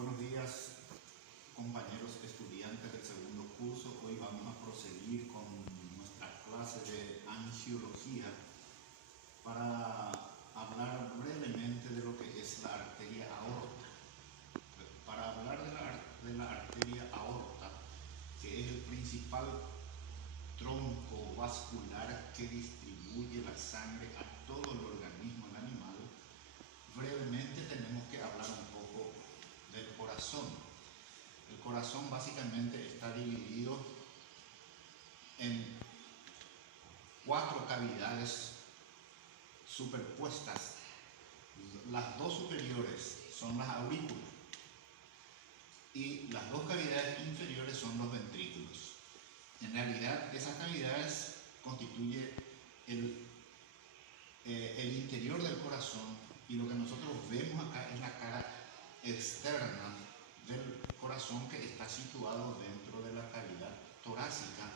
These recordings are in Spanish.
Buenos días, compañeros estudiantes del segundo curso. Hoy vamos a proseguir con nuestra clase de angiología para hablar brevemente de lo que es la arteria aorta. Para hablar de la arteria aorta, que es el principal tronco vascular que distribuye la sangre a todo el organismo del animal, brevemente tenemos que hablar un poco del corazón. El corazón básicamente está dividido en 4 cavidades superpuestas. Las 2 superiores son las aurículas y las 2 cavidades inferiores son los ventrículos. En realidad, esas cavidades constituyen el interior del corazón, y lo que nosotros vemos acá es la cara externa del corazón, que está situado dentro de la cavidad torácica.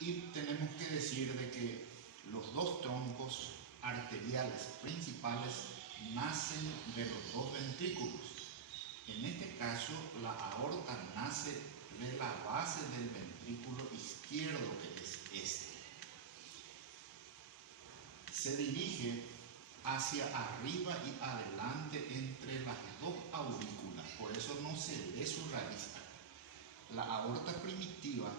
Y tenemos que decir de que los 2 troncos arteriales principales nacen de los 2 ventrículos. En este caso, la aorta nace de la base del ventrículo izquierdo, que es este. Se dirige hacia arriba y adelante entre las 2 aurículas, por eso no se ve su raíz acá. La aorta primitiva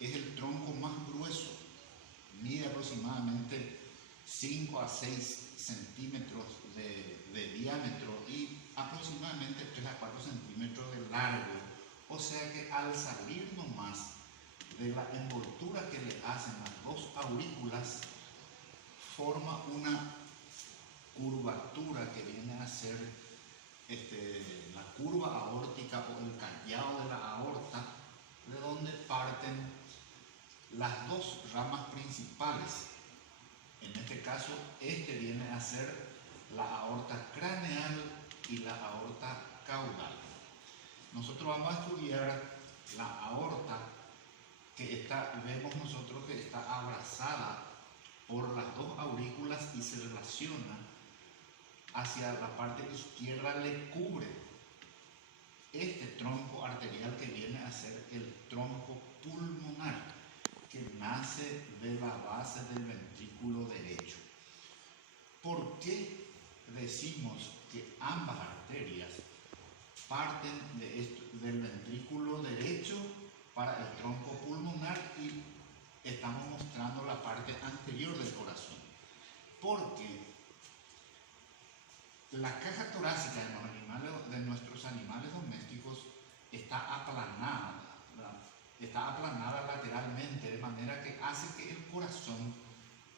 es el tronco más grueso, mide aproximadamente 5 a 6 centímetros de diámetro y aproximadamente 3 a 4 centímetros de largo, o sea que al salir nomás de la envoltura que le hacen las 2 aurículas, forma una curvatura que viene a ser la curva aórtica o el callado de la aorta, de donde parten las 2 ramas principales. En este caso, viene a ser la aorta craneal y la aorta caudal. Nosotros vamos a estudiar la aorta que vemos nosotros que está abrazada por las 2 aurículas y se relaciona hacia la parte izquierda, le cubre este tronco arterial que viene a ser el tronco pulmonar, que nace de la base del ventrículo derecho. ¿Por qué decimos que ambas arterias parten del ventrículo derecho para el tronco pulmonar y estamos mostrando la parte anterior del corazón? Porque la caja torácica de nuestros animales domésticos está aplanada lateralmente, de manera que hace que el corazón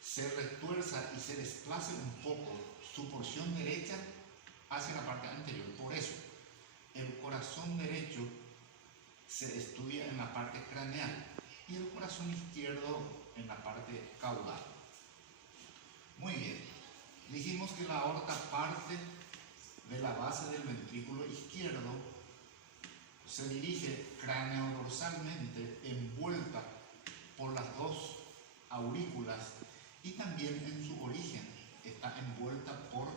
se retuerza y se desplace un poco su porción derecha hacia la parte anterior. Por eso, el corazón derecho se estudia en la parte craneal y el corazón izquierdo en la parte caudal. Muy bien. Dijimos que la aorta parte de la base del ventrículo izquierdo, se dirige craneodorsalmente envuelta por las 2 aurículas y también en su origen está envuelta por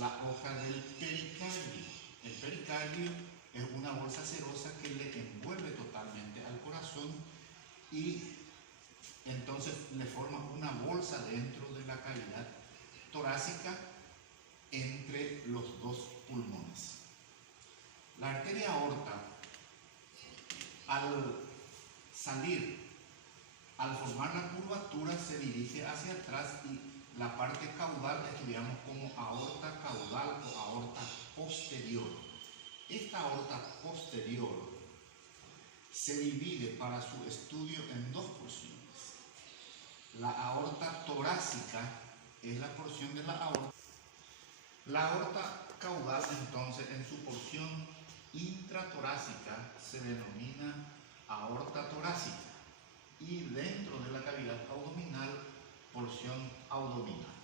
la hoja del pericardio. El pericardio es una bolsa serosa que le envuelve totalmente al corazón y entonces le forma una bolsa dentro de la cavidad torácica entre los 2 pulmones. La arteria aorta, al formar la curvatura, se dirige hacia atrás y la parte caudal estudiamos como aorta caudal o aorta posterior. Esta aorta posterior se divide para su estudio en 2 porciones. La aorta torácica es la porción de la aorta. La aorta caudal, entonces, en su porción intratorácica se denomina aorta torácica y dentro de la cavidad abdominal, porción abdominal.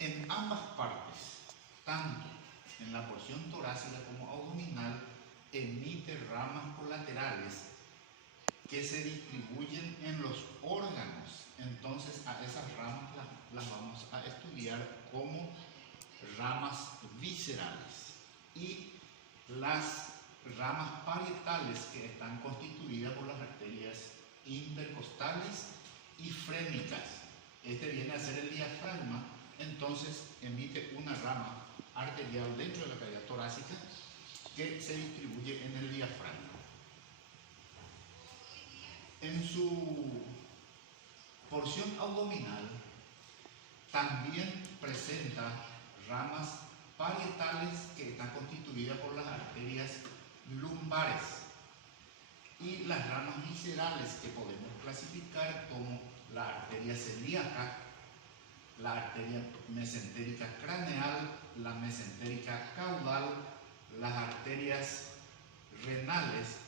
En ambas partes, tanto en la porción torácica como abdominal, emite ramas colaterales que se distribuyen en los órganos. Entonces, a esas ramas las vamos a estudiar como ramas viscerales. y las ramas parietales que están constituidas por las arterias intercostales y frénicas. Este viene a ser el diafragma, entonces emite una rama arterial dentro de la cavidad torácica que se distribuye en el diafragma. En su porción abdominal también presenta ramas parietales que están constituidas por las arterias lumbares y las ramas viscerales que podemos clasificar como la arteria celíaca, la arteria mesentérica craneal, la mesentérica caudal, las arterias renales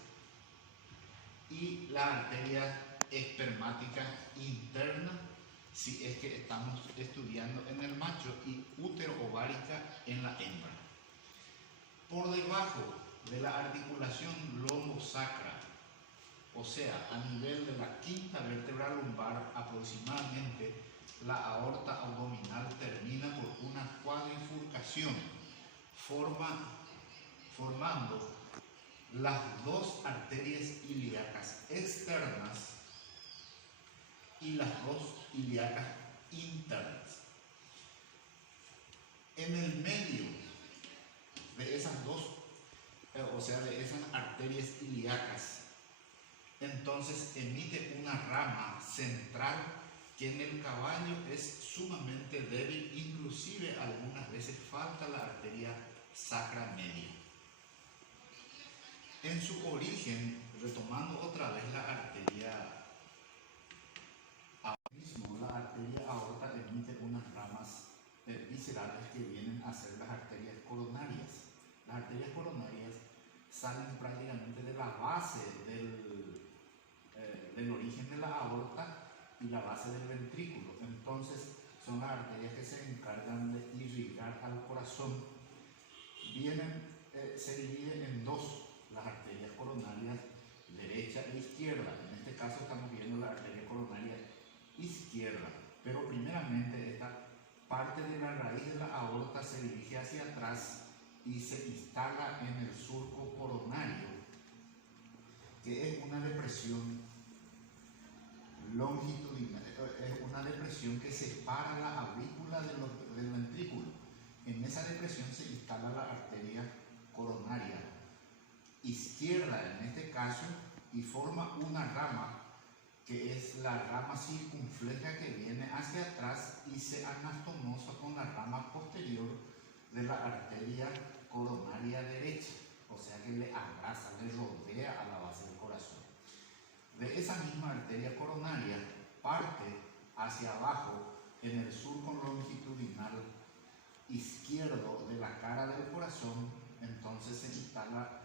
y la arteria espermática interna, si es que estamos estudiando en el macho, y útero-ovárica en la hembra. Por debajo de la articulación lombosacra, o sea, a nivel de la quinta vértebra lumbar aproximadamente, la aorta abdominal termina por una cuadrifurcación, formando las dos arterias ilíacas externas y las dos ilíacas internas. En el medio de esas dos, o sea, de esas arterias ilíacas, entonces emite una rama central que en el caballo es sumamente débil, inclusive algunas veces falta la arteria sacra media. En su origen, retomando otra vez la arteria aorta emite unas ramas viscerales que vienen a ser las arterias coronarias. Las arterias coronarias salen prácticamente de la base del origen de la aorta y la base del ventrículo. Entonces son las arterias que se encargan de irrigar al corazón. Se dividen en dos las arterias coronarias derecha e izquierda. En este caso estamos viendo la arteria coronaria izquierda, pero primeramente esta parte de la raíz de la aorta se dirige hacia atrás y se instala en el surco coronario, que es una depresión longitudinal, es una depresión que separa la aurícula del ventrículo. En esa depresión se instala la arteria coronaria izquierda en este caso y forma una rama que es la rama circunfleja que viene hacia atrás y se anastomosa con la rama posterior de la arteria coronaria derecha, o sea que le abraza, le rodea a la base del corazón. De esa misma arteria coronaria parte hacia abajo en el surco longitudinal izquierdo de la cara del corazón, entonces se instala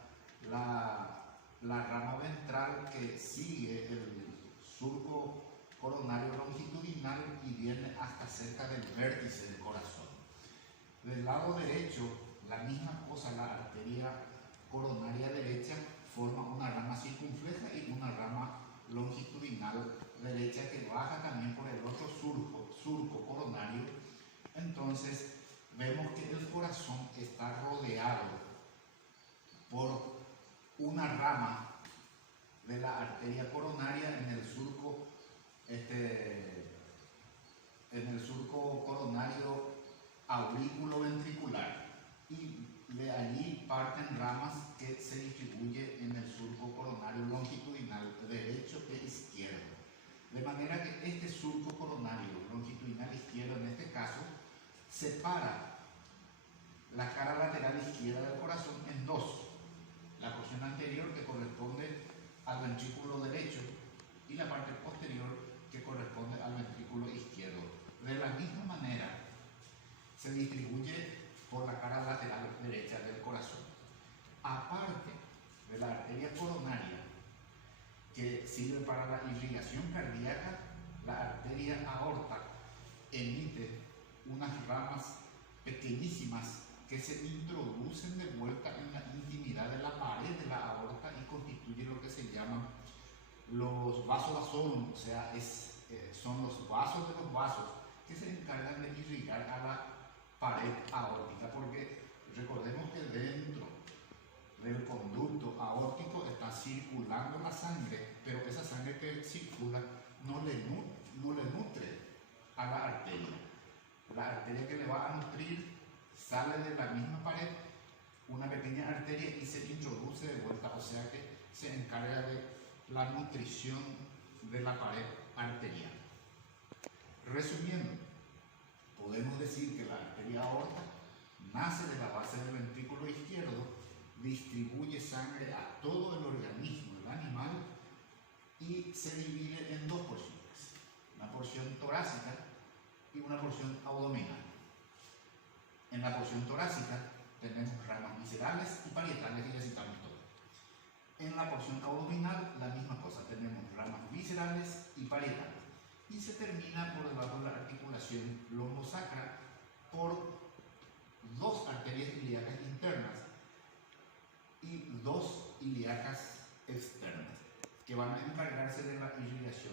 la rama ventral que sigue el surco coronario longitudinal y viene hasta cerca del vértice del corazón. Del lado derecho, la misma cosa, la arteria coronaria derecha forma una rama circunfleja y una rama longitudinal derecha que baja también por el otro surco coronario. Entonces vemos que el corazón está rodeado por una rama de la arteria coronaria en el surco coronario aurículo-ventricular, y de allí parten ramas que se distribuyen en el surco coronario longitudinal derecho e izquierdo. De manera que este surco coronario longitudinal izquierdo, en este caso, separa la cara lateral izquierda del corazón en dos: la porción anterior, que corresponde al ventrículo derecho, y la parte posterior, que corresponde al ventrículo izquierdo. De la misma manera se distribuye por la cara lateral derecha del corazón. Aparte de la arteria coronaria, que sirve para la irrigación cardíaca, la arteria aorta emite unas ramas pequeñísimas que se introducen de vuelta en la intimidad de la pared de la aorta y constituyen lo que se llaman los vasos, o sea, son los vasos de los vasos que se encargan de irrigar a la pared aórtica, porque recordemos que dentro del conducto aórtico está circulando la sangre, pero esa sangre que circula no le nutre a la arteria. La arteria que le va a nutrir sale de la misma pared, una pequeña arteria, y se introduce de vuelta, o sea que se encarga de la nutrición de la pared arterial. Resumiendo, podemos decir que la arteria aorta nace de la base del ventrículo izquierdo, distribuye sangre a todo el organismo del animal y se divide en dos porciones, una porción torácica y una porción abdominal. En la porción torácica tenemos ramas viscerales y parietales, y ya citamos todo. En la porción abdominal la misma cosa, tenemos ramas viscerales y parietales, y se termina por debajo de la articulación lombosacra por dos arterias ilíacas internas y dos ilíacas externas, que van a encargarse de la irrigación